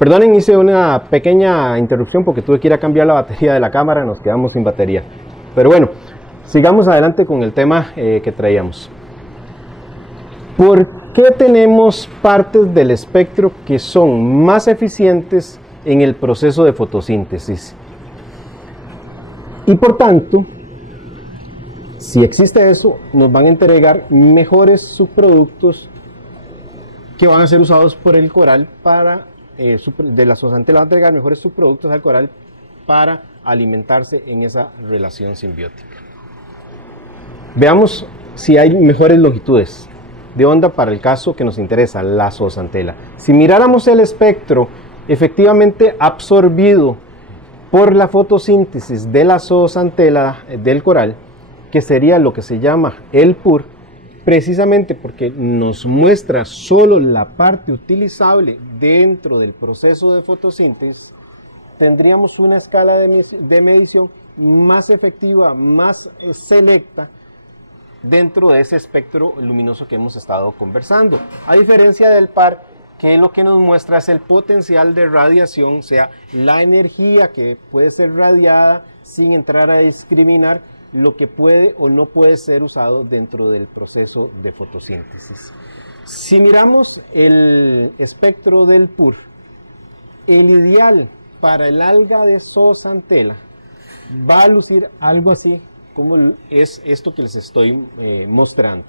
Perdonen, hice una pequeña interrupción porque tuve que ir a cambiar la batería de la cámara, nos quedamos sin batería. Pero bueno, sigamos adelante con el tema que traíamos. ¿Por qué tenemos partes del espectro que son más eficientes en el proceso de fotosíntesis? Y por tanto, si existe eso, nos van a entregar mejores subproductos que van a ser usados por el coral para, de la zoozantela van a entregar mejores subproductos al coral para alimentarse en esa relación simbiótica. Veamos si hay mejores longitudes de onda para el caso que nos interesa, la zoozantela. Si miráramos el espectro efectivamente absorbido por la fotosíntesis de la zoozantela del coral, que sería lo que se llama el PUR, precisamente porque nos muestra solo la parte utilizable dentro del proceso de fotosíntesis, tendríamos una escala de medición más efectiva, más selecta dentro de ese espectro luminoso que hemos estado conversando. A diferencia del par, que lo que nos muestra es el potencial de radiación, o sea, la energía que puede ser radiada sin entrar a discriminar lo que puede o no puede ser usado dentro del proceso de fotosíntesis. Si miramos el espectro del PUR, el ideal para el alga de zoozantela va a lucir algo así como es esto que les estoy mostrando.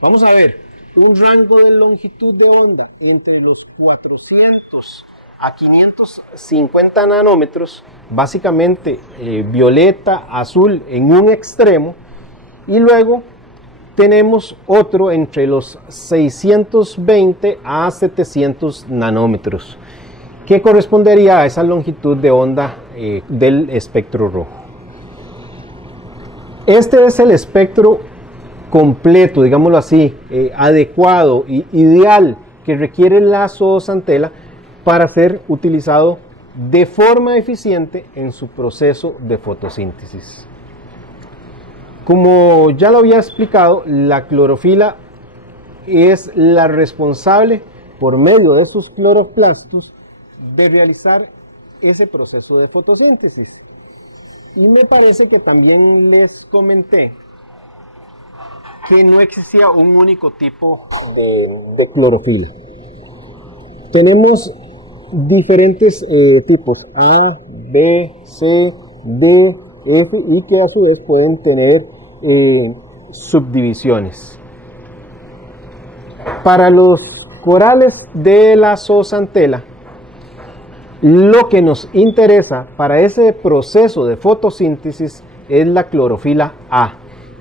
Vamos a ver un rango de longitud de onda entre los 400 a 550 nanómetros, básicamente violeta, azul en un extremo, y luego tenemos otro entre los 620 a 700 nanómetros, que correspondería a esa longitud de onda del espectro rojo. Este es el espectro completo, digámoslo así, adecuado e ideal que requiere la zoozantela para ser utilizado de forma eficiente en su proceso de fotosíntesis. Como ya lo había explicado, la clorofila es la responsable, por medio de sus cloroplastos, de realizar ese proceso de fotosíntesis. Y me parece que también les comenté que no existía un único tipo de clorofila. Tenemos diferentes tipos A, B, C, D, F, y que a su vez pueden tener subdivisiones. Para los corales de la zoozantela, lo que nos interesa para ese proceso de fotosíntesis es la clorofila A,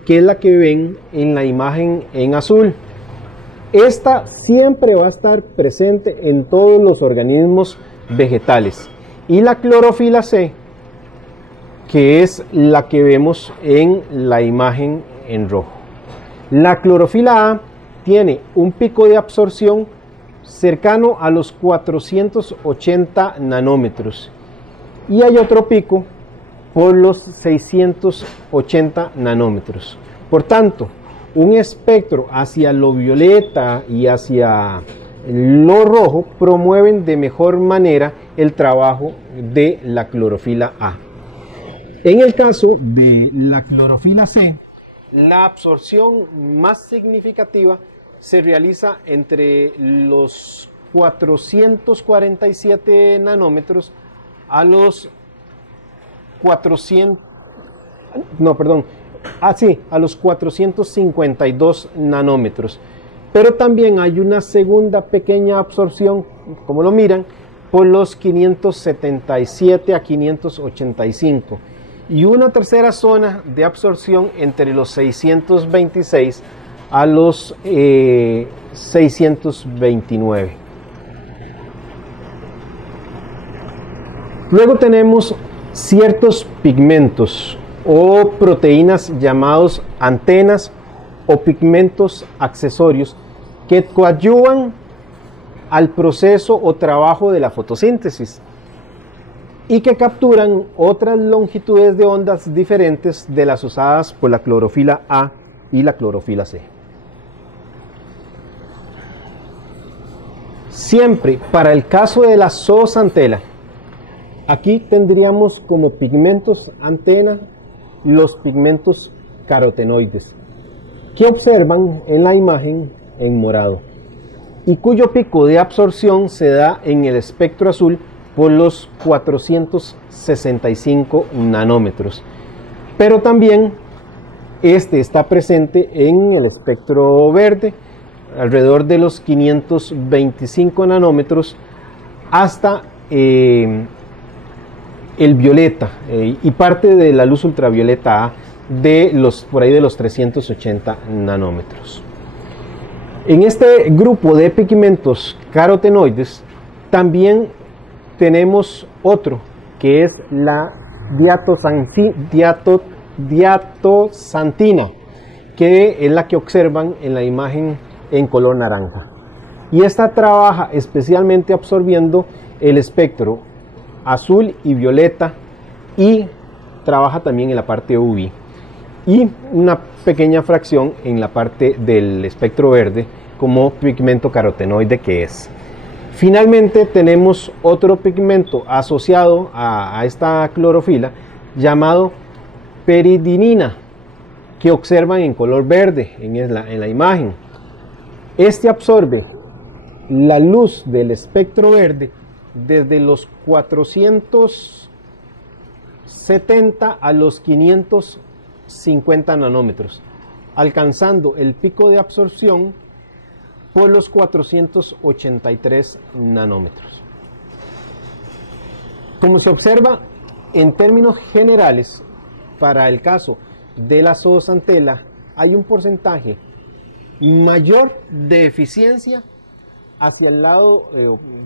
que es la que ven en la imagen en azul. Esta siempre va a estar presente en todos los organismos vegetales. Y la clorofila C, que es la que vemos en la imagen en rojo. La clorofila A tiene un pico de absorción cercano a los 480 nanómetros. Y hay otro pico por los 680 nanómetros. Por tanto, un espectro hacia lo violeta y hacia lo rojo promueven de mejor manera el trabajo de la clorofila A. En el caso de la clorofila C, la absorción más significativa se realiza entre los 447 nanómetros a los 452 nanómetros. Pero también hay una segunda pequeña absorción, como lo miran, por los 577 a 585. Y una tercera zona de absorción entre los 626 a los 629. Luego tenemos ciertos pigmentos o proteínas llamados antenas o pigmentos accesorios que coadyuvan al proceso o trabajo de la fotosíntesis y que capturan otras longitudes de ondas diferentes de las usadas por la clorofila A y la clorofila C. Siempre para el caso de la zoosantela, aquí tendríamos como pigmentos antena los pigmentos carotenoides, que observan en la imagen en morado y cuyo pico de absorción se da en el espectro azul por los 465 nanómetros, pero también este está presente en el espectro verde alrededor de los 525 nanómetros hasta el violeta y parte de la luz ultravioleta A por ahí de los 380 nanómetros. En este grupo de pigmentos carotenoides también tenemos otro, que es la diatosantina, que es la que observan en la imagen en color naranja. Y esta trabaja especialmente absorbiendo el espectro azul y violeta y trabaja también en la parte UV y una pequeña fracción en la parte del espectro verde como pigmento carotenoide que es. Finalmente tenemos otro pigmento asociado a esta clorofila llamado peridinina, que observan en color verde en la imagen. Este absorbe la luz del espectro verde desde los 470 a los 550 nanómetros, alcanzando el pico de absorción por los 483 nanómetros. Como se observa, en términos generales, para el caso de la zoosantela, hay un porcentaje mayor de eficiencia hacia el lado,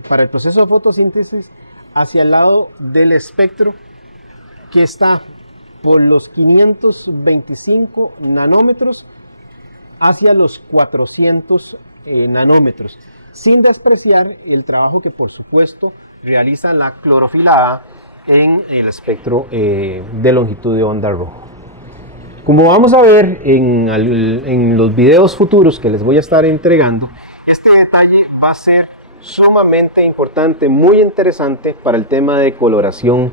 para el proceso de fotosíntesis, hacia el lado del espectro que está por los 525 nanómetros hacia los 400 nanómetros, sin despreciar el trabajo que por supuesto realiza la clorofila A en el espectro de longitud de onda rojo. Como vamos a ver en los videos futuros que les voy a estar entregando, este detalle va a ser sumamente importante, muy interesante para el tema de coloración,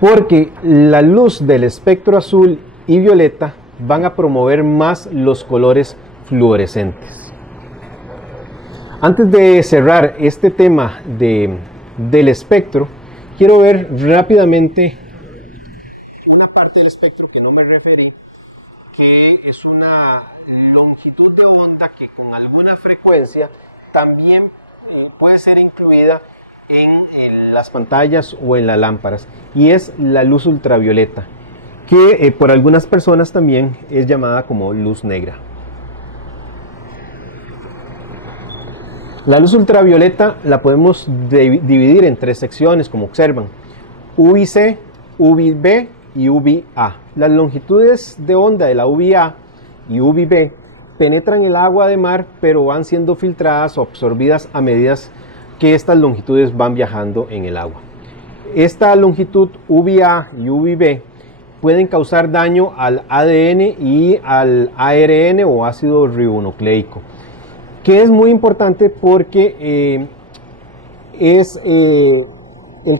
porque la luz del espectro azul y violeta van a promover más los colores fluorescentes. Antes de cerrar este tema del espectro, quiero ver rápidamente una parte del espectro que no me referí, que es una longitud de onda que con alguna frecuencia también puede ser incluida en las pantallas o en las lámparas, y es la luz ultravioleta, que por algunas personas también es llamada como luz negra. La luz ultravioleta la podemos dividir en tres secciones, como observan: UVC, UVB y UVA. Las longitudes de onda de la UVA y UVB penetran el agua de mar, pero van siendo filtradas o absorbidas a medida que estas longitudes van viajando en el agua. Esta longitud UVA y UVB pueden causar daño al ADN y al ARN o ácido ribonucleico, que es muy importante porque es el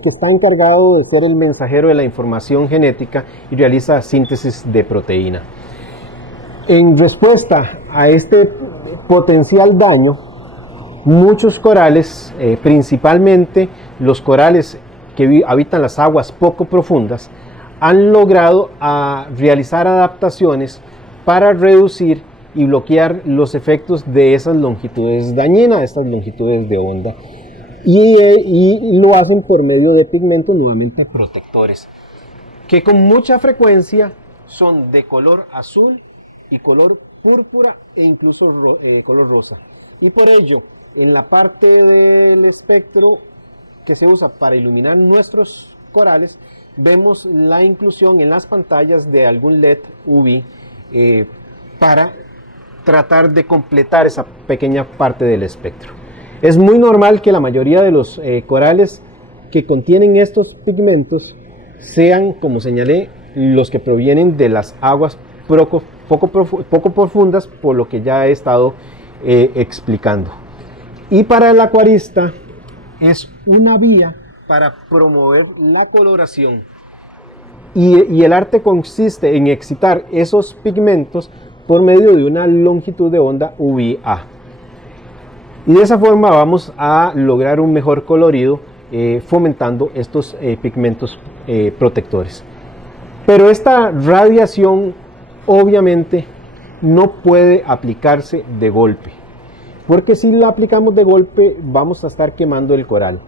que está encargado de ser el mensajero de la información genética y realiza síntesis de proteína. En respuesta a este potencial daño, muchos corales, principalmente los corales que habitan las aguas poco profundas, han logrado realizar adaptaciones para reducir y bloquear los efectos de esas longitudes dañinas, estas longitudes de onda, y lo hacen por medio de pigmentos nuevamente protectores, que con mucha frecuencia son de color azul y color púrpura e incluso color rosa. Y por ello, en la parte del espectro que se usa para iluminar nuestros corales, vemos la inclusión en las pantallas de algún LED UV para tratar de completar esa pequeña parte del espectro. Es muy normal que la mayoría de los corales que contienen estos pigmentos sean, como señalé, los que provienen de las aguas poco profundas, por lo que ya he estado explicando. Y para el acuarista es una vía para promover la coloración. Y el arte consiste en excitar esos pigmentos por medio de una longitud de onda UVA. Y de esa forma vamos a lograr un mejor colorido, fomentando estos pigmentos protectores. Pero esta radiación obviamente no puede aplicarse de golpe, porque si la aplicamos de golpe vamos a estar quemando el coral.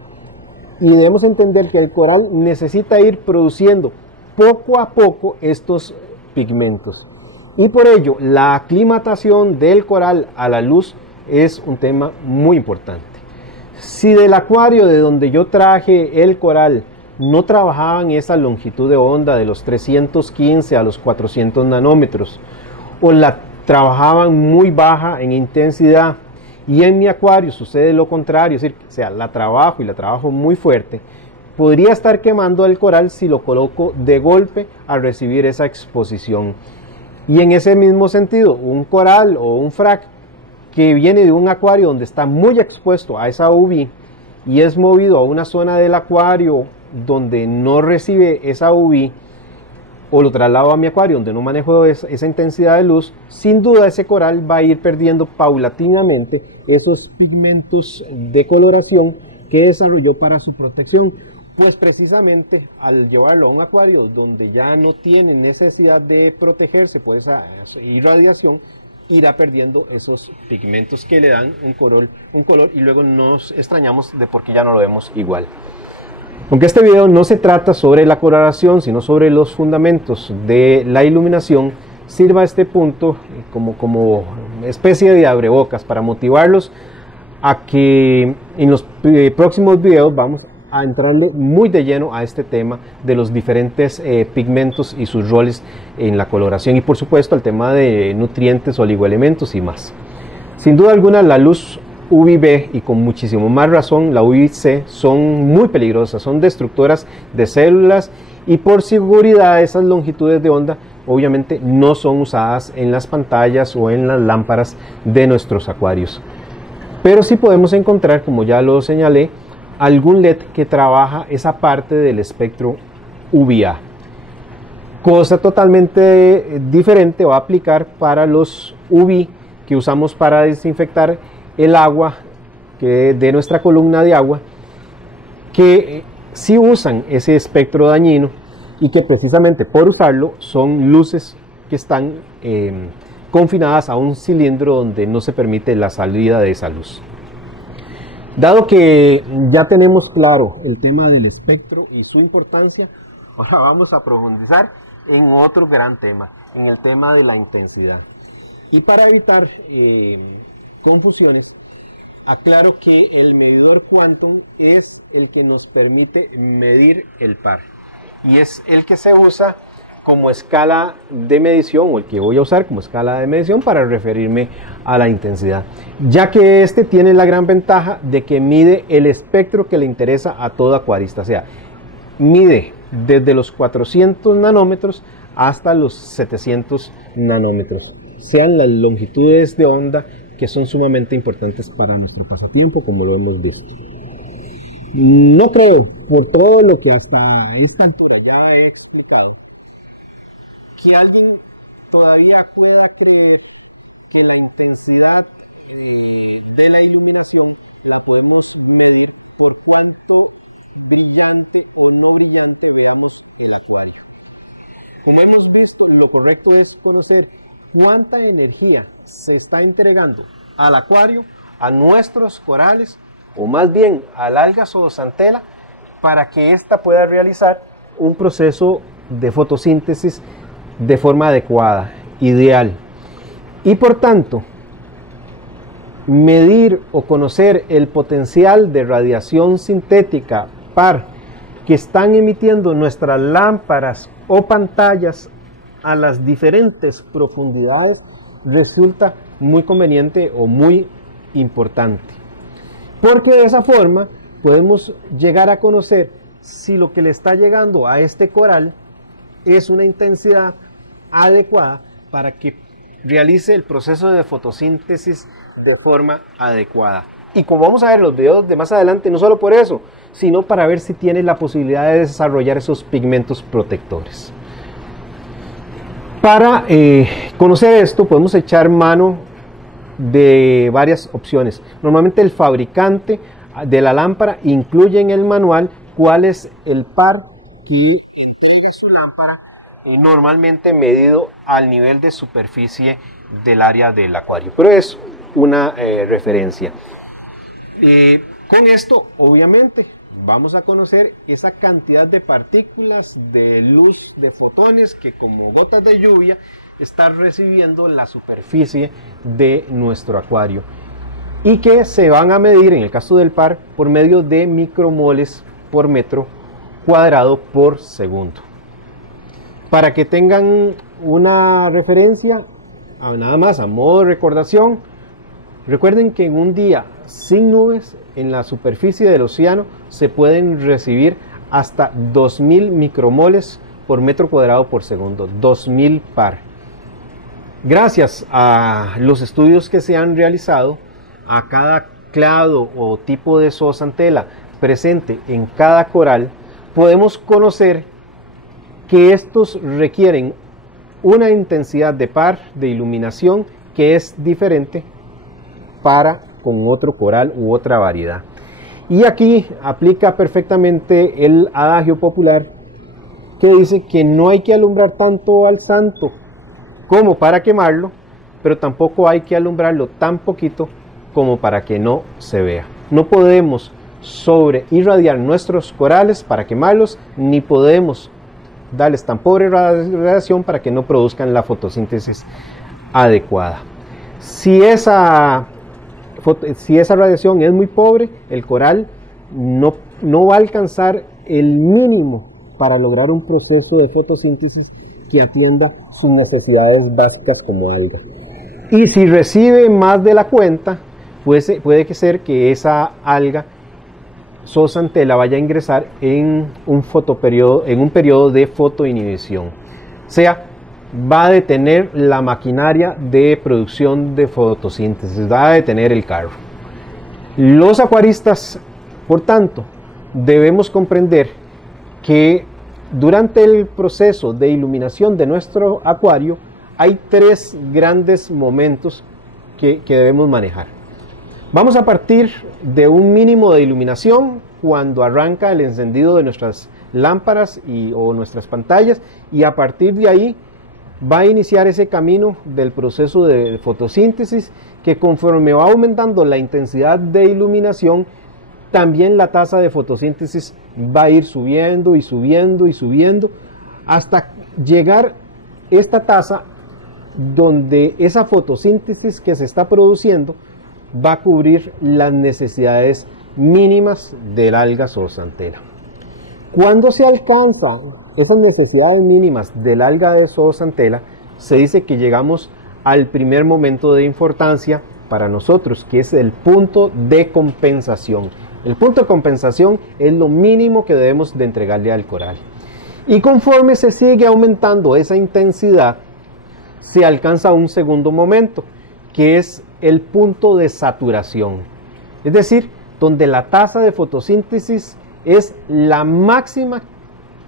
Y debemos entender que el coral necesita ir produciendo poco a poco estos pigmentos. Y por ello la aclimatación del coral a la luz es un tema muy importante. Si del acuario de donde yo traje el coral no trabajaban esa longitud de onda de los 315 a los 400 nanómetros, o la trabajaban muy baja en intensidad, y en mi acuario sucede lo contrario, es decir, o sea, la trabajo muy fuerte, podría estar quemando el coral si lo coloco de golpe al recibir esa exposición. Y en ese mismo sentido, un coral o un frac que viene de un acuario donde está muy expuesto a esa UV y es movido a una zona del acuario donde no recibe esa UV, o lo traslado a mi acuario donde no manejo esa intensidad de luz, sin duda ese coral va a ir perdiendo paulatinamente esos pigmentos de coloración que desarrolló para su protección. Pues precisamente al llevarlo a un acuario donde ya no tiene necesidad de protegerse por esa irradiación, irá perdiendo esos pigmentos que le dan un color y luego nos extrañamos de por qué ya no lo vemos igual. Aunque este video no se trata sobre la coloración, sino sobre los fundamentos de la iluminación, sirva este punto como especie de abrebocas para motivarlos a que en los próximos videos vamos a entrarle muy de lleno a este tema de los diferentes pigmentos y sus roles en la coloración, y por supuesto al tema de nutrientes, oligoelementos y más. Sin duda alguna la luz UVB, y con muchísimo más razón la UVC, son muy peligrosas, son destructoras de células, y por seguridad esas longitudes de onda obviamente no son usadas en las pantallas o en las lámparas de nuestros acuarios. Pero sí podemos encontrar, como ya lo señalé, algún LED que trabaja esa parte del espectro UVA. Cosa totalmente diferente va a aplicar para los UV que usamos para desinfectar el agua de nuestra columna de agua, que sí usan ese espectro dañino y que precisamente por usarlo son luces que están confinadas a un cilindro donde no se permite la salida de esa luz. Dado que ya tenemos claro el tema del espectro y su importancia, ahora vamos a profundizar en otro gran tema, en el tema de la intensidad. Y para evitar confusiones, aclaro que el medidor Quantum es el que nos permite medir el par, y es el que se usa como escala de medición, o el que voy a usar como escala de medición para referirme a la intensidad, ya que este tiene la gran ventaja de que mide el espectro que le interesa a todo acuarista, o sea, mide desde los 400 nanómetros hasta los 700 nanómetros, sean las longitudes de onda que son sumamente importantes para nuestro pasatiempo, como lo hemos visto. No creo, por todo lo que hasta esta altura ya he explicado, que alguien todavía pueda creer que la intensidad de la iluminación la podemos medir por cuánto brillante o no brillante veamos el acuario. Como hemos visto, lo correcto es conocer cuánta energía se está entregando al acuario, a nuestros corales, o más bien al alga zooxanthella, para que ésta pueda realizar un proceso de fotosíntesis de forma adecuada, ideal. Y por tanto, medir o conocer el potencial de radiación sintética par que están emitiendo nuestras lámparas o pantallas a las diferentes profundidades resulta muy conveniente o muy importante, porque de esa forma podemos llegar a conocer si lo que le está llegando a este coral es una intensidad adecuada para que realice el proceso de fotosíntesis de forma adecuada. Y como vamos a ver en los videos de más adelante, no solo por eso, sino para ver si tiene la posibilidad de desarrollar esos pigmentos protectores. Para conocer esto, podemos echar mano de varias opciones. Normalmente el fabricante de la lámpara incluye en el manual cuál es el par que entrega su lámpara y normalmente medido al nivel de superficie del área del acuario. Pero es una referencia. Con esto, obviamente, vamos a conocer esa cantidad de partículas de luz, de fotones, que como gotas de lluvia están recibiendo la superficie de nuestro acuario y que se van a medir, en el caso del par, por medio de micromoles por metro cuadrado por segundo. Para que tengan una referencia, nada más a modo de recordación, recuerden que en un día sin nubes en la superficie del océano se pueden recibir hasta 2000 micromoles por metro cuadrado por segundo, 2000 par. Gracias a los estudios que se han realizado, a cada clado o tipo de zoozantela presente en cada coral, podemos conocer que estos requieren una intensidad de par de iluminación que es diferente para con otro coral u otra variedad. Y aquí aplica perfectamente el adagio popular que dice que no hay que alumbrar tanto al santo como para quemarlo, pero tampoco hay que alumbrarlo tan poquito como para que no se vea. No podemos sobre irradiar nuestros corales para quemarlos, ni podemos darles tan pobre radiación para que no produzcan la fotosíntesis adecuada. Si esa radiación es muy pobre, el coral no va a alcanzar el mínimo para lograr un proceso de fotosíntesis que atienda sus necesidades básicas como alga. Y si recibe más de la cuenta, puede ser que esa alga zoozantela vaya a ingresar en un periodo de fotoinhibición. O sea, va a detener la maquinaria de producción de fotosíntesis, va a detener el carro. Los acuaristas, por tanto, debemos comprender que durante el proceso de iluminación de nuestro acuario hay tres grandes momentos que debemos manejar. Vamos a partir de un mínimo de iluminación cuando arranca el encendido de nuestras lámparas o nuestras pantallas, y a partir de ahí va a iniciar ese camino del proceso de fotosíntesis, que conforme va aumentando la intensidad de iluminación, también la tasa de fotosíntesis va a ir subiendo y subiendo y subiendo hasta llegar esta tasa donde esa fotosíntesis que se está produciendo va a cubrir las necesidades mínimas del alga zoozantela. Cuando se alcanzan esas necesidades mínimas del alga de zoozantela, se dice que llegamos al primer momento de importancia para nosotros, que es el punto de compensación. El punto de compensación es lo mínimo que debemos de entregarle al coral. Y conforme se sigue aumentando esa intensidad, se alcanza un segundo momento, que es el punto de saturación. Es decir, donde la tasa de fotosíntesis es la máxima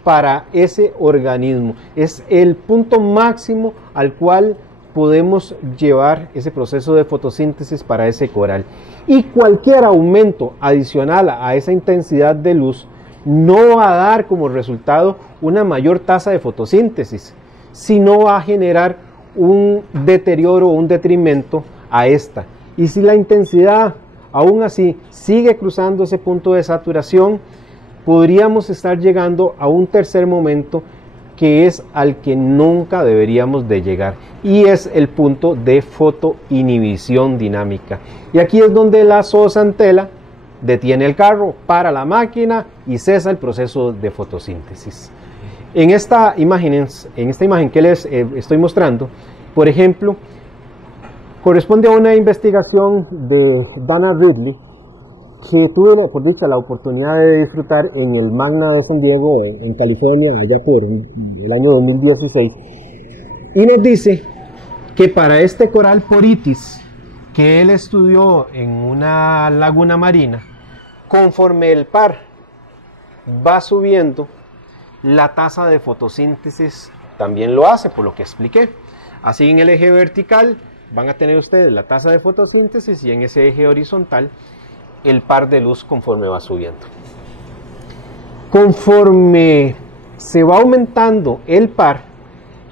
para ese organismo. Es el punto máximo al cual podemos llevar ese proceso de fotosíntesis para ese coral. Y cualquier aumento adicional a esa intensidad de luz no va a dar como resultado una mayor tasa de fotosíntesis, sino va a generar un deterioro o un detrimento a esta. Y si la intensidad aún así sigue cruzando ese punto de saturación, podríamos estar llegando a un tercer momento, que es al que nunca deberíamos de llegar, y es el punto de fotoinhibición dinámica. Y aquí es donde la zoozantela detiene el carro, para la máquina y cesa el proceso de fotosíntesis. En esta imagen que les estoy mostrando, por ejemplo, corresponde a una investigación de Dana Ridley, que tuve por dicha la oportunidad de disfrutar en el Magna de San Diego, en California, allá por el año 2016, y nos dice que para este coral Poritis que él estudió en una laguna marina, conforme el par va subiendo, la tasa de fotosíntesis también lo hace, por lo que expliqué. Así en el eje vertical van a tener ustedes la tasa de fotosíntesis y en ese eje horizontal el par de luz conforme va subiendo. Conforme se va aumentando el par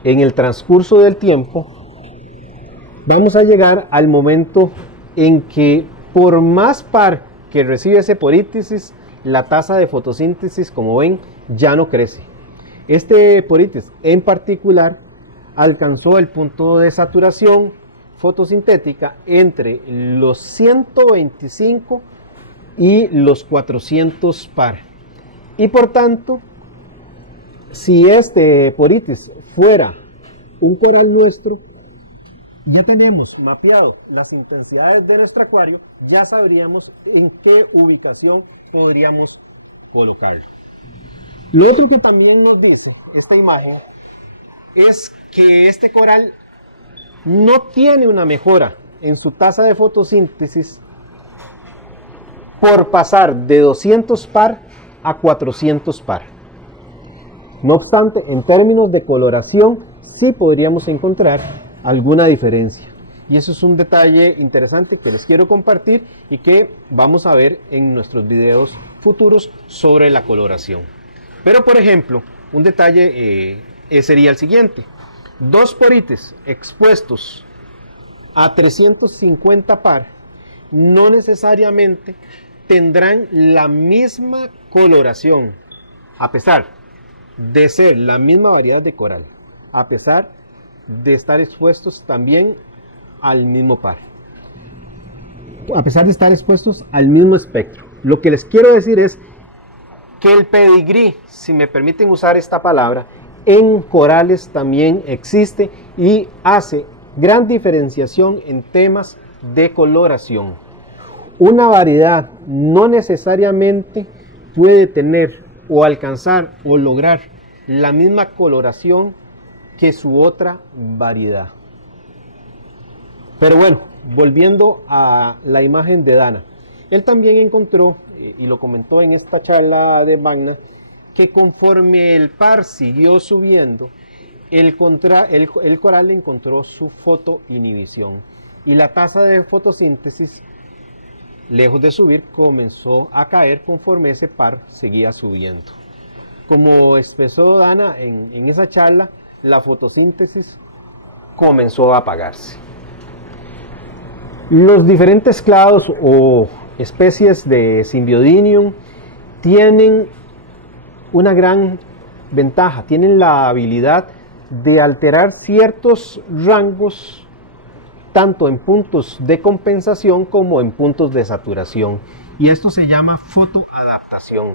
en el transcurso del tiempo, vamos a llegar al momento en que por más par que recibe ese porítesis, la tasa de fotosíntesis, como ven, ya no crece. Este porítesis en particular alcanzó el punto de saturación fotosintética entre los 125 y los 400 par. Y por tanto, si este porítesis fuera un coral nuestro, ya tenemos mapeado las intensidades de nuestro acuario, ya sabríamos en qué ubicación podríamos colocarlo. Lo otro que también nos dice esta imagen es que este coral no tiene una mejora en su tasa de fotosíntesis por pasar de 200 par a 400 par. No obstante, en términos de coloración, sí podríamos encontrar alguna diferencia. Y eso es un detalle interesante que les quiero compartir y que vamos a ver en nuestros videos futuros sobre la coloración. Pero, por ejemplo, un detalle sería el siguiente. Dos porites expuestos a 350 par no necesariamente tendrán la misma coloración, a pesar de ser la misma variedad de coral, a pesar de estar expuestos también al mismo par, a pesar de estar expuestos al mismo espectro. Lo que les quiero decir es que el pedigrí, si me permiten usar esta palabra, en corales también existe y hace gran diferenciación en temas de coloración. Una variedad no necesariamente puede tener o alcanzar o lograr la misma coloración que su otra variedad. Pero bueno, volviendo a la imagen de Dana, él también encontró, y lo comentó en esta charla de Magna, que conforme el par siguió subiendo, el coral encontró su fotoinhibición y la tasa de fotosíntesis, lejos de subir, comenzó a caer conforme ese par seguía subiendo. Como expresó Dana en esa charla, la fotosíntesis comenzó a apagarse. Los diferentes clados o especies de Symbiodinium tienen una gran ventaja, tienen la habilidad de alterar ciertos rangos tanto en puntos de compensación como en puntos de saturación, y esto se llama fotoadaptación,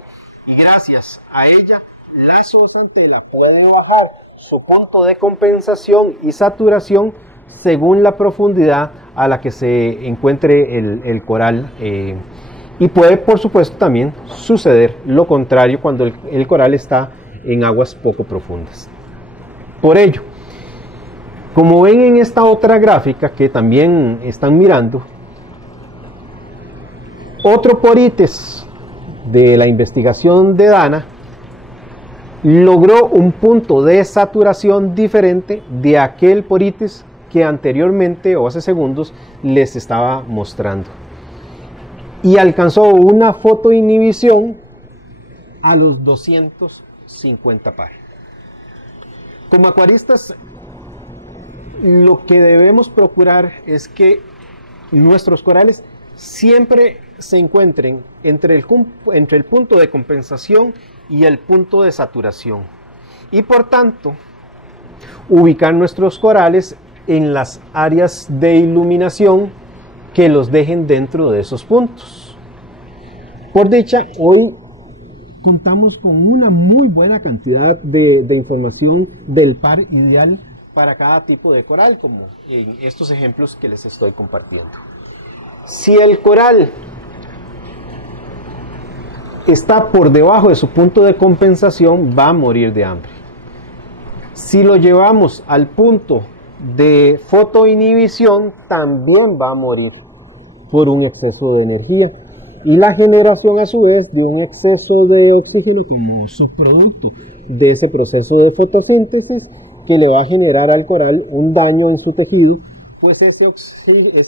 y gracias a ella la zoosantela puede bajar su punto de compensación y saturación según la profundidad a la que se encuentre el coral, y puede por supuesto también suceder lo contrario cuando el coral está en aguas poco profundas. Por ello, como ven en esta otra gráfica que también están mirando, otro porites de la investigación de Dana logró un punto de saturación diferente de aquel porites que anteriormente o hace segundos les estaba mostrando, y alcanzó una fotoinhibición a los 250 par. Como acuaristas, lo que debemos procurar es que nuestros corales siempre se encuentren entre el punto de compensación y el punto de saturación, y por tanto ubicar nuestros corales en las áreas de iluminación que los dejen dentro de esos puntos. Por dicha, hoy contamos con una muy buena cantidad de información del par ideal para cada tipo de coral, como en estos ejemplos que les estoy compartiendo. Si el coral está por debajo de su punto de compensación, va a morir de hambre. Si lo llevamos al punto de fotoinhibición también va a morir por un exceso de energía. Y la generación a su vez de un exceso de oxígeno como subproducto de ese proceso de fotosíntesis que le va a generar al coral un daño en su tejido, pues ese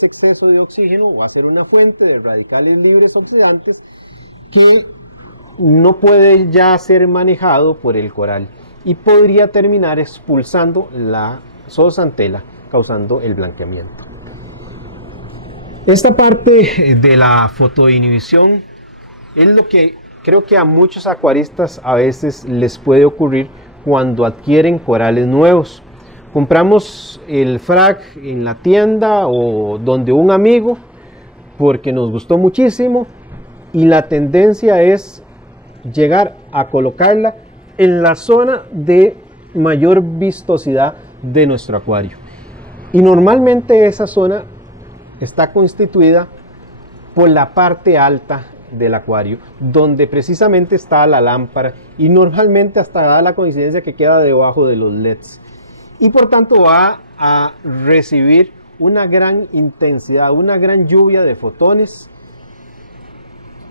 exceso de oxígeno va a ser una fuente de radicales libres oxidantes que no puede ya ser manejado por el coral y podría terminar expulsando la zoosantela, causando el blanqueamiento. Esta parte de la fotoinhibición es lo que creo que a muchos acuaristas a veces les puede ocurrir cuando adquieren corales nuevos. Compramos el frag en la tienda o donde un amigo porque nos gustó muchísimo y la tendencia es llegar a colocarla en la zona de mayor vistosidad de nuestro acuario. Y normalmente esa zona está constituida por la parte alta del acuario, donde precisamente está la lámpara y normalmente hasta da la coincidencia que queda debajo de los LEDs. Y por tanto va a recibir una gran intensidad, una gran lluvia de fotones.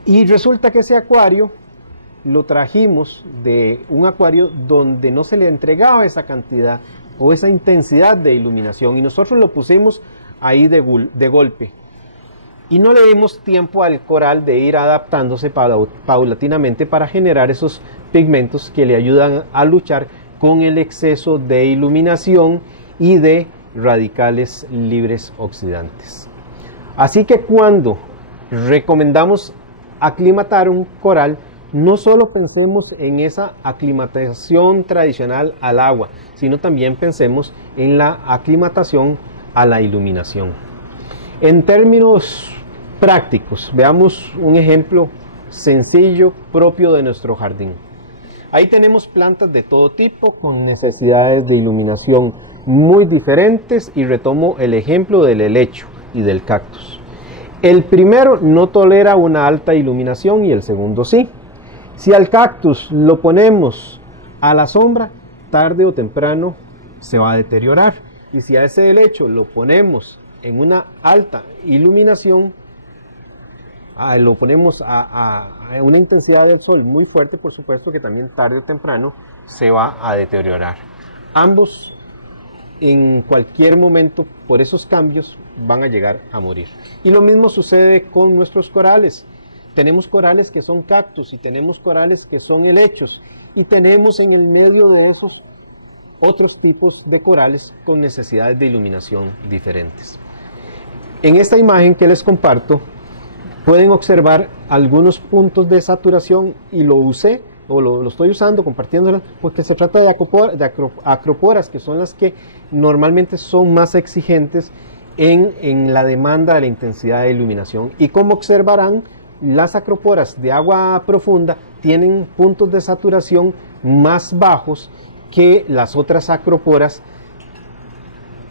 Y resulta que ese acuario lo trajimos de un acuario donde no se le entregaba esa cantidad o esa intensidad de iluminación y nosotros lo pusimos ahí de golpe. Y no le dimos tiempo al coral de ir adaptándose paulatinamente para generar esos pigmentos que le ayudan a luchar con el exceso de iluminación y de radicales libres oxidantes. Así que cuando recomendamos aclimatar un coral, no solo pensemos en esa aclimatación tradicional al agua, sino también pensemos en la aclimatación a la iluminación. En términos prácticos, veamos un ejemplo sencillo propio de nuestro jardín. Ahí tenemos plantas de todo tipo con necesidades de iluminación muy diferentes y retomo el ejemplo del helecho y del cactus. El primero no tolera una alta iluminación y el segundo sí. Si al cactus lo ponemos a la sombra, tarde o temprano se va a deteriorar. Y si a ese helecho lo ponemos en una alta iluminación, lo ponemos a una intensidad del sol muy fuerte, por supuesto que también tarde o temprano se va a deteriorar. Ambos en cualquier momento por esos cambios van a llegar a morir. Y lo mismo sucede con nuestros corales. Tenemos corales que son cactus y tenemos corales que son helechos y tenemos en el medio de esos otros tipos de corales con necesidades de iluminación diferentes. En esta imagen que les comparto pueden observar algunos puntos de saturación y lo usé o lo estoy usando, compartiéndolo, porque se trata de acroporas, que son las que normalmente son más exigentes en la demanda de la intensidad de iluminación. Y como observarán, las acroporas de agua profunda tienen puntos de saturación más bajos que las otras acroporas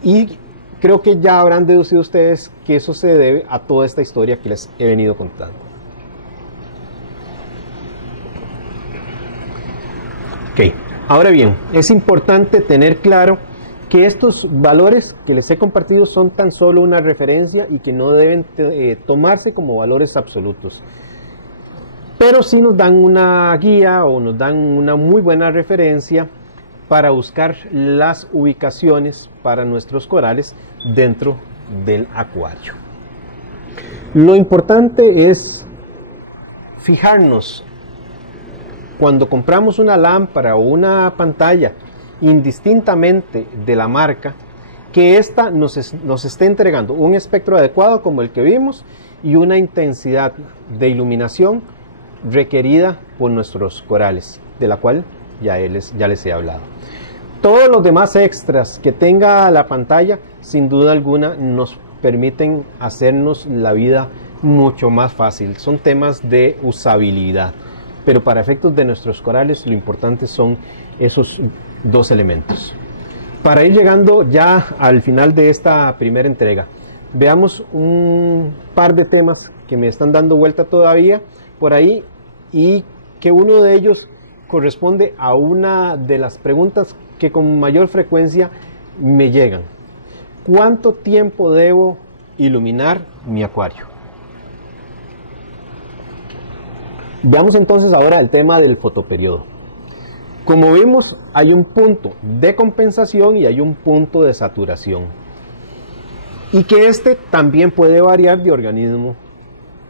y creo que ya habrán deducido ustedes que eso se debe a toda esta historia que les he venido contando. Ok, ahora bien, es importante tener claro que estos valores que les he compartido son tan solo una referencia y que no deben tomarse como valores absolutos. Pero sí nos dan una guía o nos dan una muy buena referencia para buscar las ubicaciones para nuestros corales dentro del acuario. Lo importante es fijarnos cuando compramos una lámpara o una pantalla, indistintamente de la marca, que ésta nos esté entregando un espectro adecuado como el que vimos y una intensidad de iluminación requerida por nuestros corales, de la cual ya les he hablado. Todos los demás extras que tenga la pantalla, sin duda alguna, nos permiten hacernos la vida mucho más fácil. Son temas de usabilidad, pero para efectos de nuestros corales lo importante son esos dos elementos. Para ir llegando ya al final de esta primera entrega, veamos un par de temas que me están dando vuelta todavía por ahí y que uno de ellos corresponde a una de las preguntas que con mayor frecuencia me llegan. ¿cuánto tiempo debo iluminar mi acuario? Veamos entonces ahora el tema del fotoperiodo. Como vimos, hay un punto de compensación y hay un punto de saturación. Y que este también puede variar de organismo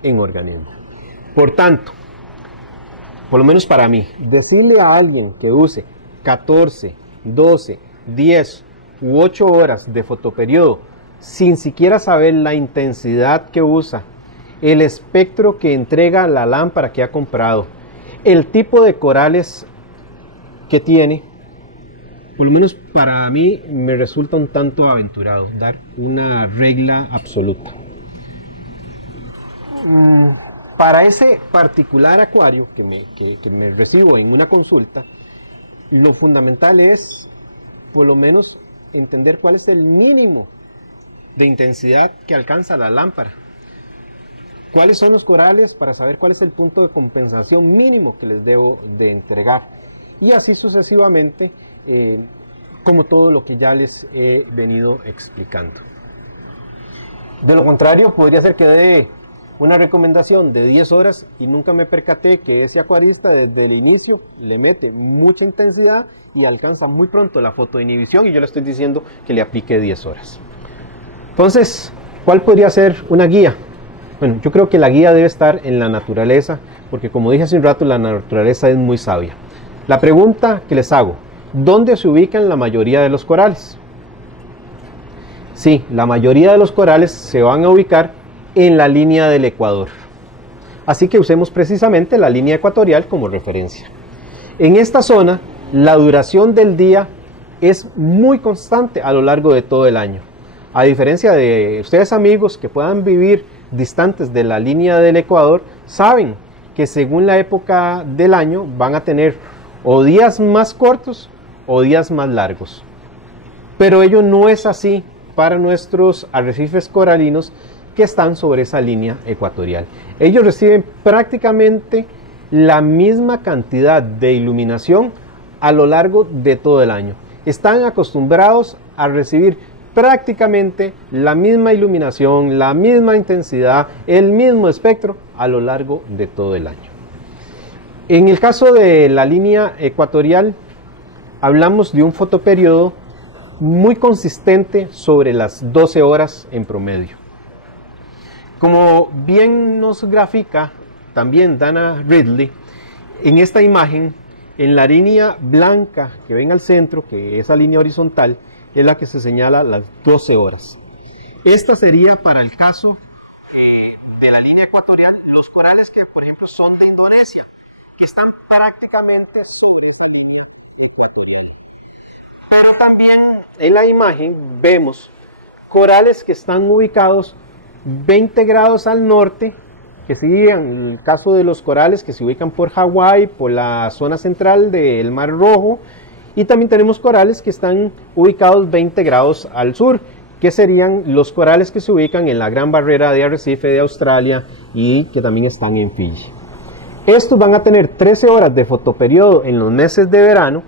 en organismo. Por tanto, por lo menos para mí, decirle a alguien que use 14, 12, 10 u 8 horas de fotoperiodo sin siquiera saber la intensidad que usa, el espectro que entrega la lámpara que ha comprado, el tipo de corales que tiene, por lo menos para mí me resulta un tanto aventurado dar una regla absoluta. Para ese particular acuario que me recibo en una consulta, lo fundamental es por lo menos entender cuál es el mínimo de intensidad que alcanza la lámpara. ¿Cuáles son los corales para saber cuál es el punto de compensación mínimo que les debo de entregar? Y así sucesivamente, como todo lo que ya les he venido explicando. De lo contrario, podría ser que dé una recomendación de 10 horas y nunca me percaté que ese acuarista desde el inicio le mete mucha intensidad y alcanza muy pronto la fotoinhibición y yo le estoy diciendo que le aplique 10 horas. Entonces, ¿cuál podría ser una guía? Bueno, yo creo que la guía debe estar en la naturaleza, porque como dije hace un rato, la naturaleza es muy sabia. La pregunta que les hago, ¿dónde se ubican la mayoría de los corales? Sí, la mayoría de los corales se van a ubicar en la línea del ecuador. Así que usemos precisamente la línea ecuatorial como referencia. En esta zona, la duración del día es muy constante a lo largo de todo el año. A diferencia de ustedes amigos que puedan vivir distantes de la línea del ecuador, saben que según la época del año van a tener o días más cortos o días más largos. Pero ello no es así para nuestros arrecifes coralinos que están sobre esa línea ecuatorial. Ellos reciben prácticamente la misma cantidad de iluminación a lo largo de todo el año. Están acostumbrados a recibir prácticamente la misma iluminación, la misma intensidad, el mismo espectro a lo largo de todo el año. En el caso de la línea ecuatorial, hablamos de un fotoperiodo muy consistente sobre las 12 horas en promedio. Como bien nos grafica también Dana Ridley, en esta imagen, en la línea blanca que ven al centro, que esa línea horizontal, es la que se señala las 12 horas. Esta sería para el caso de la línea ecuatorial, los corales que, por ejemplo, son de Indonesia, que están prácticamente pero también en la imagen vemos corales que están ubicados 20 grados al norte, que siguen el caso de los corales que se ubican por Hawái, por la zona central del Mar Rojo, y también tenemos corales que están ubicados 20 grados al sur, que serían los corales que se ubican en la Gran Barrera de Arrecife de Australia y que también están en Fiji. Estos van a tener 13 horas de fotoperiodo en los meses de verano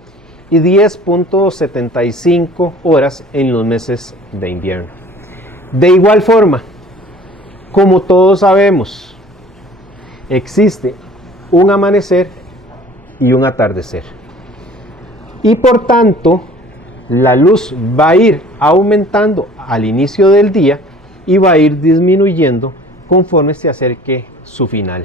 y 10.75 horas en los meses de invierno. De igual forma, como todos sabemos, existe un amanecer y un atardecer. Y por tanto, la luz va a ir aumentando al inicio del día y va a ir disminuyendo conforme se acerque su final.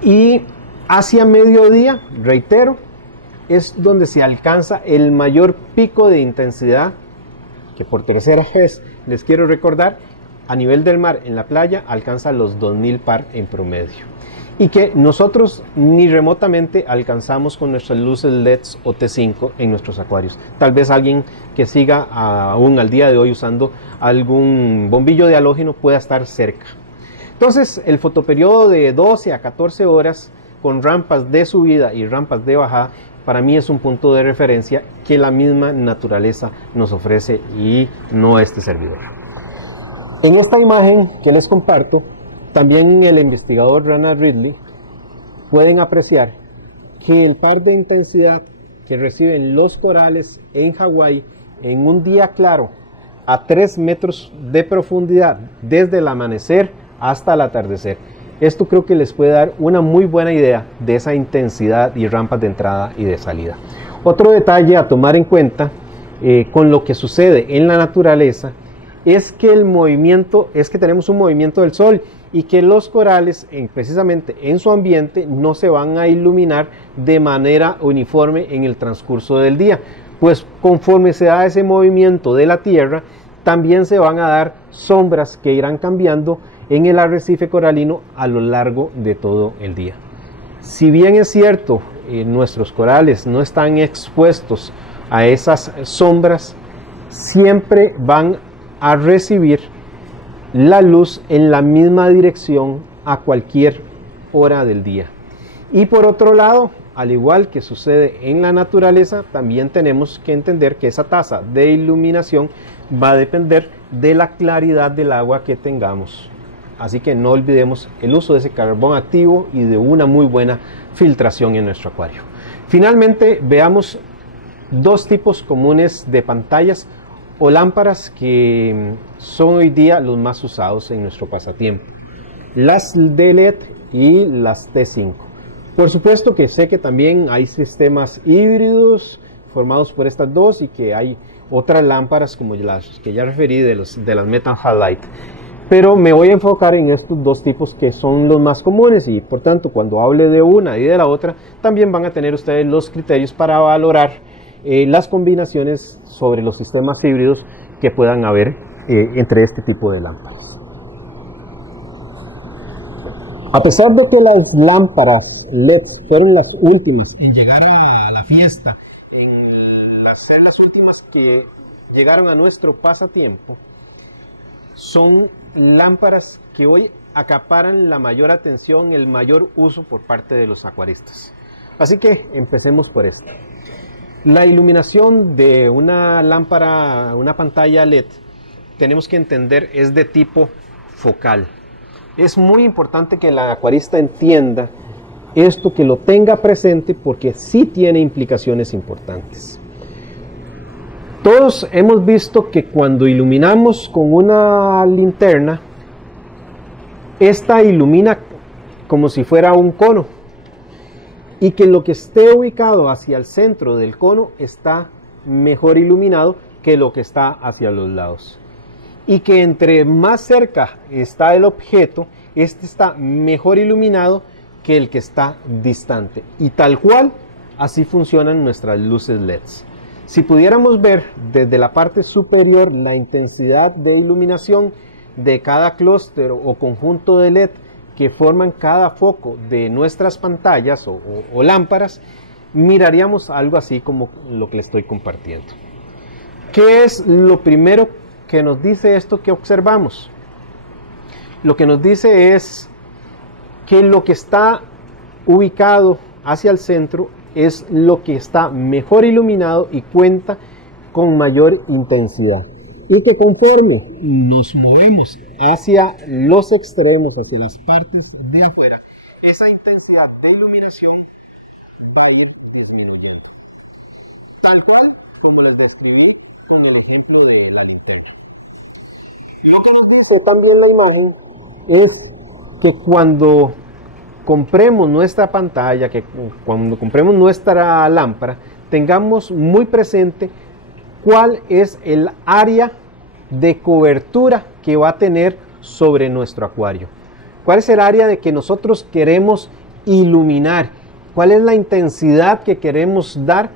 Y hacia mediodía, reitero, es donde se alcanza el mayor pico de intensidad, que por tercera vez les quiero recordar, a nivel del mar en la playa alcanza los 2000 par en promedio. Y que nosotros ni remotamente alcanzamos con nuestras luces LEDs o T5 en nuestros acuarios. Tal vez alguien que siga aún al día de hoy usando algún bombillo de halógeno pueda estar cerca. Entonces, el fotoperiodo de 12 a 14 horas con rampas de subida y rampas de bajada, para mí es un punto de referencia que la misma naturaleza nos ofrece y no este servidor. En esta imagen que les comparto, también el investigador Dana Ridley pueden apreciar que el par de intensidad que reciben los corales en Hawái en un día claro a 3 metros de profundidad desde el amanecer hasta el atardecer. Esto creo que les puede dar una muy buena idea de esa intensidad y rampas de entrada y de salida. Otro detalle a tomar en cuenta con lo que sucede en la naturaleza es que tenemos un movimiento del sol y que los corales precisamente en su ambiente no se van a iluminar de manera uniforme en el transcurso del día, pues conforme se da ese movimiento de la tierra también se van a dar sombras que irán cambiando en el arrecife coralino a lo largo de todo el día. Si bien es cierto, nuestros corales no están expuestos a esas sombras, siempre van a recibir la luz en la misma dirección a cualquier hora del día. Y por otro lado, al igual que sucede en la naturaleza, también tenemos que entender que esa tasa de iluminación va a depender de la claridad del agua que tengamos. Así que no olvidemos el uso de ese carbón activo y de una muy buena filtración en nuestro acuario. Finalmente, veamos dos tipos comunes de pantallas o lámparas que son hoy día los más usados en nuestro pasatiempo: las de LED y las T5. Por supuesto que sé que también hay sistemas híbridos formados por estas dos y que hay otras lámparas como las que ya referí de las Metal Halide. Pero me voy a enfocar en estos dos tipos que son los más comunes y por tanto cuando hable de una y de la otra también van a tener ustedes los criterios para valorar las combinaciones sobre los sistemas híbridos que puedan haber entre este tipo de lámparas. A pesar de que las lámparas LED fueron las últimas en llegar a la fiesta, en ser las últimas que llegaron a nuestro pasatiempo, son lámparas que hoy acaparan la mayor atención, el mayor uso por parte de los acuaristas. Así que empecemos por esto. La iluminación de una lámpara, una pantalla LED, tenemos que entender es de tipo focal. Es muy importante que el acuarista entienda esto, que lo tenga presente porque sí tiene implicaciones importantes. Todos hemos visto que cuando iluminamos con una linterna, esta ilumina como si fuera un cono y que lo que esté ubicado hacia el centro del cono está mejor iluminado que lo que está hacia los lados. Y que entre más cerca está el objeto, este está mejor iluminado que el que está distante. Y tal cual, así funcionan nuestras luces LEDs. Si pudiéramos ver desde la parte superior la intensidad de iluminación de cada clúster o conjunto de LED que forman cada foco de nuestras pantallas o lámparas, miraríamos algo así como lo que le estoy compartiendo. ¿Qué es lo primero que nos dice esto que observamos? Lo que nos dice es que lo que está ubicado hacia el centro es lo que está mejor iluminado y cuenta con mayor intensidad. Y que conforme nos movemos hacia los extremos, hacia las partes de afuera, esa intensidad de iluminación va a ir disminuyendo. Tal cual como les describí con el ejemplo de la linterna. Y lo que nos dice también la imagen es que cuando compremos nuestra pantalla, que cuando compremos nuestra lámpara, tengamos muy presente cuál es el área de cobertura que va a tener sobre nuestro acuario. ¿Cuál es el área de que nosotros queremos iluminar? ¿Cuál es la intensidad que queremos dar?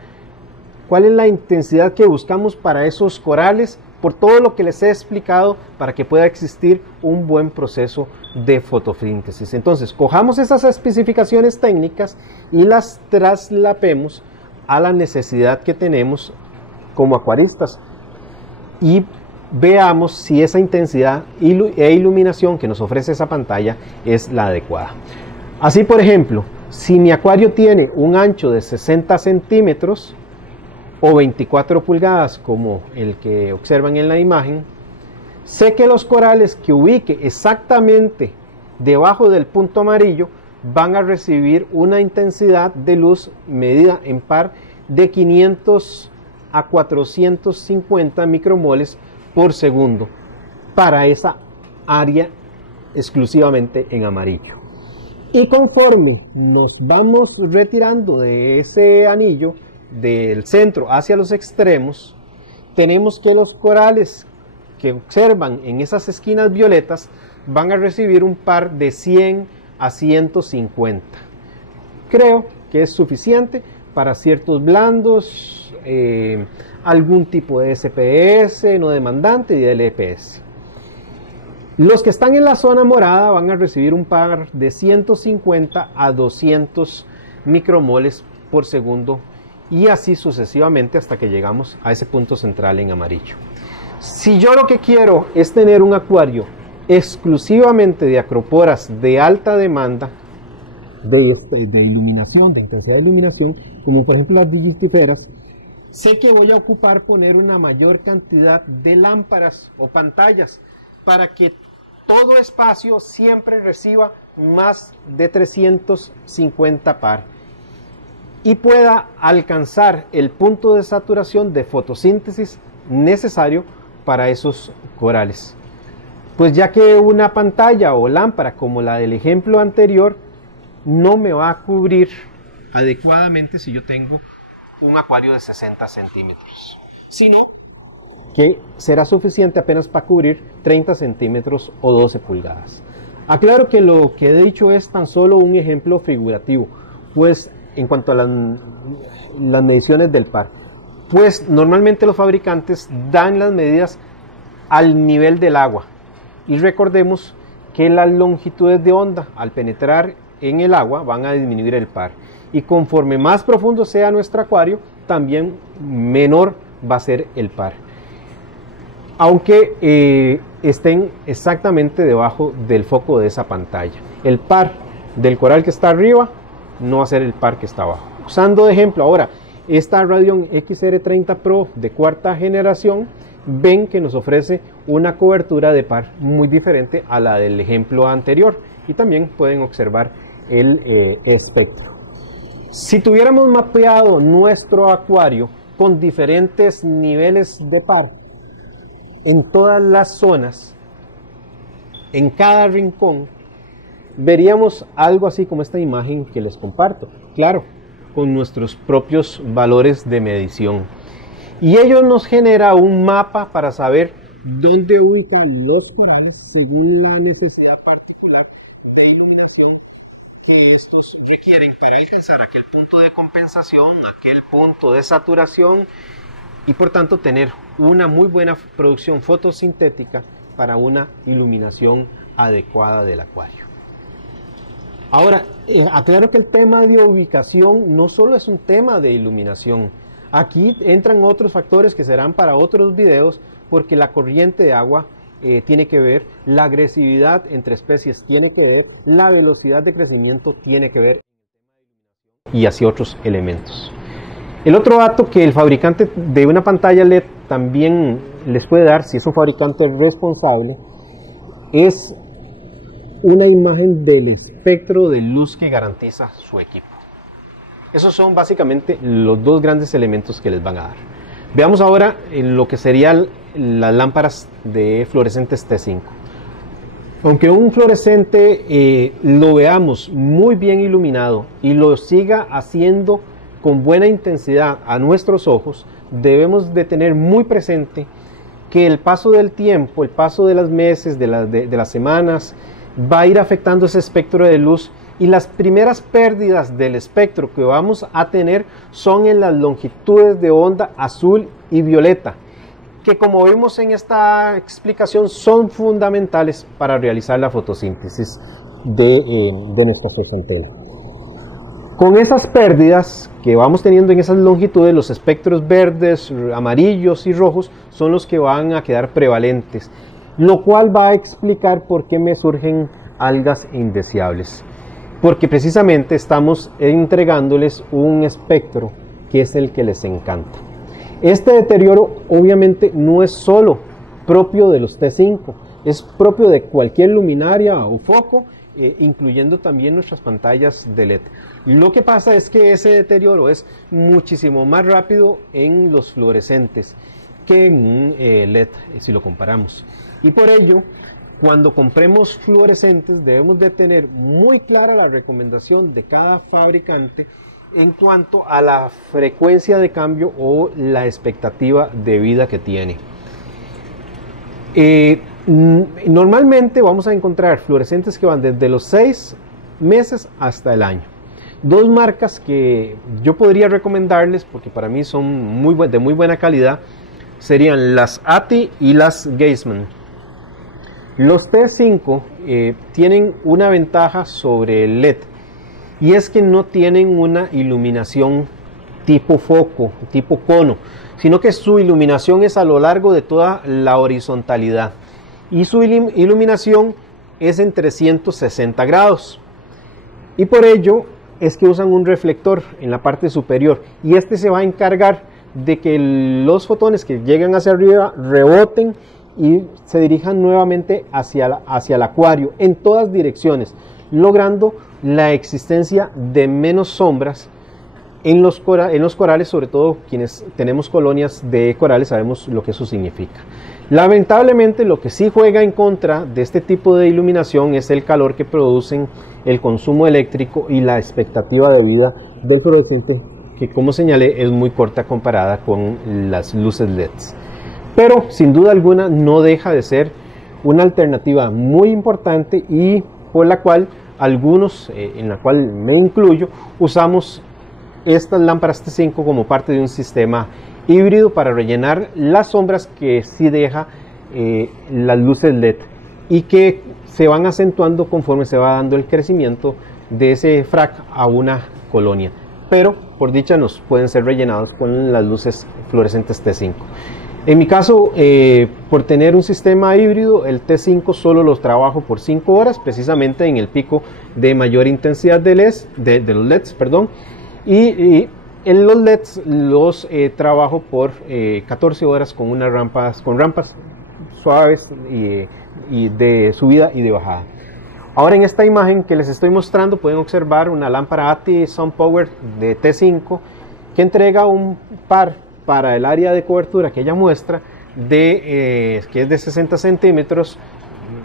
¿Cuál es la intensidad que buscamos para esos corales? Por todo lo que les he explicado para que pueda existir un buen proceso de fotosíntesis. Entonces, cojamos esas especificaciones técnicas y las traslapemos a la necesidad que tenemos como acuaristas y veamos si esa intensidad e iluminación que nos ofrece esa pantalla es la adecuada. Así, por ejemplo, si mi acuario tiene un ancho de 60 centímetros o 24 pulgadas como el que observan en la imagen, sé que los corales que ubique exactamente debajo del punto amarillo van a recibir una intensidad de luz medida en par de 500 a 450 micromoles por segundo para esa área exclusivamente en amarillo. Y conforme nos vamos retirando de ese anillo, del centro hacia los extremos, tenemos que los corales que observan en esas esquinas violetas van a recibir un par de 100 a 150. Creo que es suficiente para ciertos blandos, algún tipo de SPS no demandante y de LPS. Los que están en la zona morada van a recibir un par de 150 a 200 micromoles por segundo y así sucesivamente hasta que llegamos a ese punto central en amarillo. Si yo lo que quiero es tener un acuario exclusivamente de acroporas de alta demanda de iluminación, de intensidad de iluminación, como por ejemplo las digitiferas, sé que voy a poner una mayor cantidad de lámparas o pantallas para que todo espacio siempre reciba más de 350 par y pueda alcanzar el punto de saturación de fotosíntesis necesario para esos corales. Pues ya que una pantalla o lámpara como la del ejemplo anterior no me va a cubrir adecuadamente si yo tengo un acuario de 60 centímetros, sino que será suficiente apenas para cubrir 30 centímetros o 12 pulgadas. Aclaro que lo que he dicho es tan solo un ejemplo figurativo, pues en cuanto a las mediciones del par, pues normalmente los fabricantes dan las medidas al nivel del agua y recordemos que las longitudes de onda al penetrar en el agua van a disminuir el par y conforme más profundo sea nuestro acuario también menor va a ser el par, aunque estén exactamente debajo del foco de esa pantalla. El par del coral que está arriba no va a ser el par que está abajo. Usando de ejemplo ahora esta Radion XR30 Pro de cuarta generación, ven que nos ofrece una cobertura de par muy diferente a la del ejemplo anterior y también pueden observar el espectro. Si tuviéramos mapeado nuestro acuario con diferentes niveles de par en todas las zonas, en cada rincón, veríamos algo así como esta imagen que les comparto, claro, con nuestros propios valores de medición. Y ello nos genera un mapa para saber dónde ubican los corales según la necesidad particular de iluminación que estos requieren para alcanzar aquel punto de compensación, aquel punto de saturación y por tanto tener una muy buena producción fotosintética para una iluminación adecuada del acuario. Ahora, aclaro que el tema de ubicación no solo es un tema de iluminación. Aquí entran otros factores que serán para otros videos porque la corriente de agua tiene que ver, la agresividad entre especies tiene que ver, la velocidad de crecimiento tiene que ver y así otros elementos. El otro dato que el fabricante de una pantalla LED también les puede dar, si es un fabricante responsable, es una imagen del espectro de luz que garantiza su equipo. Esos son básicamente los dos grandes elementos que les van a dar. Veamos ahora lo que serían las lámparas de fluorescentes T5. Aunque un fluorescente lo veamos muy bien iluminado y lo siga haciendo con buena intensidad a nuestros ojos, debemos de tener muy presente que el paso del tiempo, el paso de los meses, de las semanas, va a ir afectando ese espectro de luz y las primeras pérdidas del espectro que vamos a tener son en las longitudes de onda azul y violeta, que como vimos en esta explicación son fundamentales para realizar la fotosíntesis de nuestras antenas. Con esas pérdidas que vamos teniendo en esas longitudes, los espectros verdes, amarillos y rojos son los que van a quedar prevalentes, lo cual va a explicar por qué me surgen algas indeseables. Porque precisamente estamos entregándoles un espectro que es el que les encanta. Este deterioro obviamente no es solo propio de los T5, es propio de cualquier luminaria o foco incluyendo también nuestras pantallas de LED. Lo que pasa es que ese deterioro es muchísimo más rápido en los fluorescentes que en un LED, si lo comparamos. Y por ello, cuando compremos fluorescentes debemos de tener muy clara la recomendación de cada fabricante en cuanto a la frecuencia de cambio o la expectativa de vida que tiene. Normalmente vamos a encontrar fluorescentes que van desde los 6 meses hasta el año. Dos marcas que yo podría recomendarles, porque para mí son de muy buena calidad, serían las ATI y las Gaisman. Los T5 tienen una ventaja sobre el LED, y es que no tienen una iluminación tipo foco, tipo cono, sino que su iluminación es a lo largo de toda la horizontalidad, y su iluminación es en 360 grados, y por ello es que usan un reflector en la parte superior, y este se va a encargar de que los fotones que llegan hacia arriba reboten y se dirijan nuevamente hacia el acuario en todas direcciones, logrando la existencia de menos sombras en los corales, sobre todo quienes tenemos colonias de corales sabemos lo que eso significa. Lamentablemente, lo que sí juega en contra de este tipo de iluminación es el calor que producen, el consumo eléctrico y la expectativa de vida del fluorescente, que como señalé es muy corta comparada con las luces LEDs. Pero sin duda alguna no deja de ser una alternativa muy importante y por la cual algunos, en la cual me incluyo, usamos estas lámparas T5 como parte de un sistema híbrido para rellenar las sombras que sí deja las luces LED y que se van acentuando conforme se va dando el crecimiento de ese frac a una colonia, pero por dicha nos pueden ser rellenados con las luces fluorescentes T5. En mi caso, por tener un sistema híbrido, el T5 solo los trabajo por 5 horas, precisamente en el pico de mayor intensidad de los LEDs, perdón, y en los LEDs los trabajo por 14 horas con rampas suaves y de subida y de bajada. Ahora en esta imagen que les estoy mostrando pueden observar una lámpara ATI SunPower de T5 que entrega un par para el área de cobertura que ella muestra, que es de 60 centímetros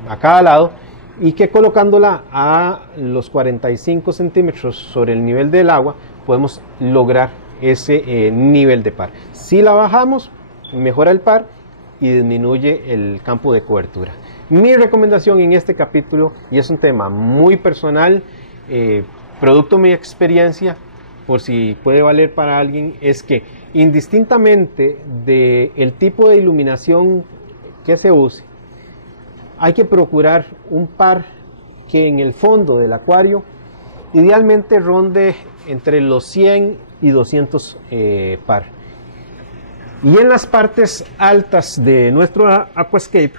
a cada lado, y que colocándola a los 45 centímetros sobre el nivel del agua podemos lograr ese nivel de par. Si la bajamos, mejora el par y disminuye el campo de cobertura. Mi recomendación en este capítulo, y es un tema muy personal, producto de mi experiencia, por si puede valer para alguien, es que indistintamente del tipo de iluminación que se use, hay que procurar un par que en el fondo del acuario idealmente ronde entre los 100 y 200 par. Y en las partes altas de nuestro aquascape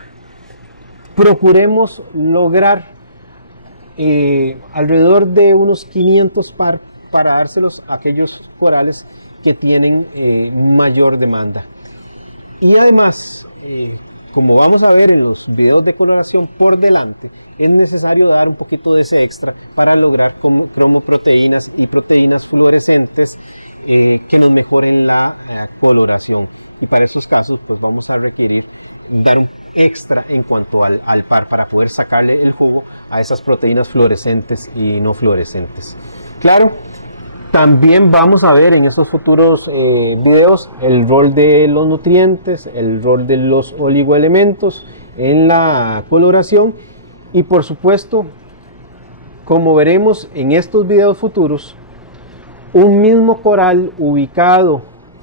procuremos lograr alrededor de unos 500 par para dárselos a aquellos corales que tienen mayor demanda. Y además, como vamos a ver en los videos de coloración por delante, es necesario dar un poquito de ese extra para lograr cromoproteínas y proteínas fluorescentes que nos mejoren la coloración. Y para esos casos pues vamos a requerir dar un extra en cuanto al par para poder sacarle el jugo a esas proteínas fluorescentes y no fluorescentes. Claro, también vamos a ver en estos futuros videos el rol de los nutrientes, el rol de los oligoelementos en la coloración y por supuesto, como veremos en estos videos futuros, un mismo coral ubicado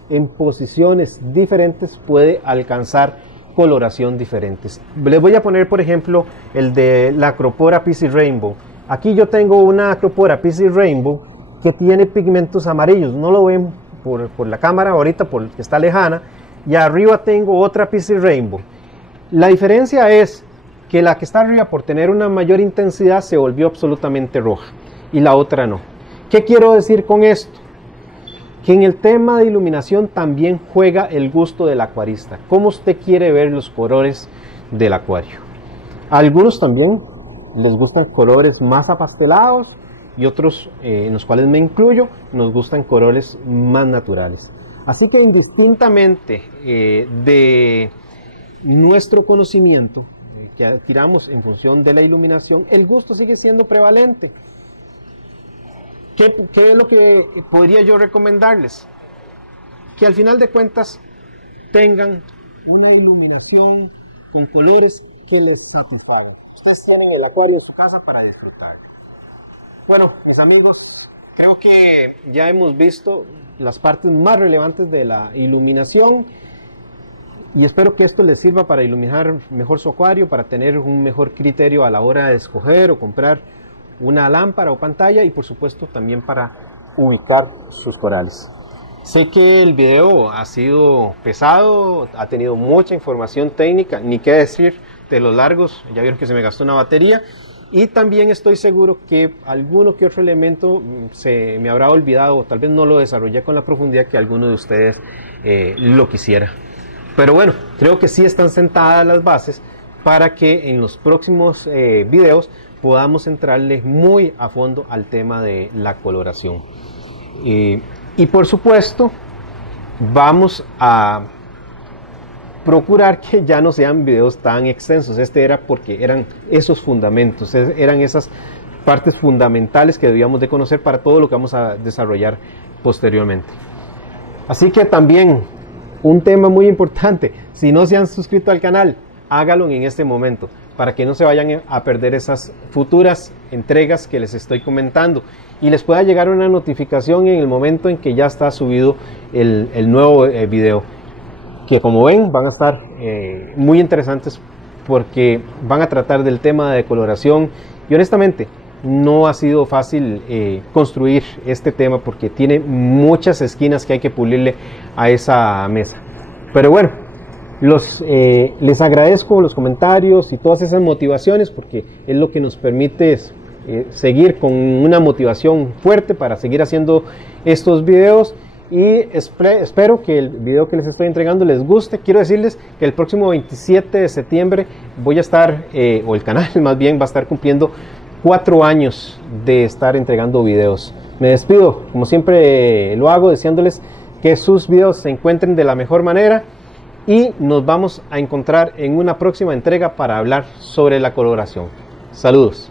en posiciones diferentes puede alcanzar coloración diferentes. Les voy a poner por ejemplo el de la Acropora Piscis Rainbow. Aquí yo tengo una Acropora Piscis Rainbow que tiene pigmentos amarillos, no lo ven por la cámara ahorita porque está lejana, y arriba tengo otra Piscis Rainbow. La diferencia es que la que está arriba, por tener una mayor intensidad, se volvió absolutamente roja y la otra no. ¿Qué quiero decir con esto? Que en el tema de iluminación también juega el gusto del acuarista, cómo usted quiere ver los colores del acuario. A algunos también les gustan colores más apastelados y otros, en los cuales me incluyo, nos gustan colores más naturales. Así que indistintamente de nuestro conocimiento que adquiramos en función de la iluminación, el gusto sigue siendo prevalente. ¿Qué es lo que podría yo recomendarles? Que al final de cuentas tengan una iluminación con colores que les satisfagan. Ustedes tienen el acuario en su casa para disfrutar. Bueno, mis amigos, creo que ya hemos visto las partes más relevantes de la iluminación y espero que esto les sirva para iluminar mejor su acuario, para tener un mejor criterio a la hora de escoger o comprar una lámpara o pantalla y por supuesto también para ubicar sus corales. Sé que el video ha sido pesado, ha tenido mucha información técnica, ni qué decir de los largos, ya vieron que se me gastó una batería. Y también estoy seguro que alguno que otro elemento se me habrá olvidado o tal vez no lo desarrollé con la profundidad que alguno de ustedes lo quisiera. Pero bueno, creo que sí están sentadas las bases para que en los próximos videos podamos entrarle muy a fondo al tema de la coloración. Y por supuesto, vamos a procurar que ya no sean videos tan extensos. Este era porque eran esos fundamentos, eran esas partes fundamentales que debíamos de conocer para todo lo que vamos a desarrollar posteriormente. Así que también un tema muy importante, si no se han suscrito al canal, hágalo en este momento para que no se vayan a perder esas futuras entregas que les estoy comentando y les pueda llegar una notificación en el momento en que ya está subido el nuevo video, que como ven van a estar muy interesantes porque van a tratar del tema de coloración y honestamente no ha sido fácil construir este tema porque tiene muchas esquinas que hay que pulirle a esa mesa. Pero bueno, les agradezco los comentarios y todas esas motivaciones porque es lo que nos permite seguir con una motivación fuerte para seguir haciendo estos videos. Y espero que el video que les estoy entregando les guste. Quiero decirles que el próximo 27 de septiembre voy a estar, o el canal más bien, va a estar cumpliendo 4 años de estar entregando videos. Me despido, como siempre lo hago, deseándoles que sus videos se encuentren de la mejor manera y nos vamos a encontrar en una próxima entrega para hablar sobre la coloración. Saludos.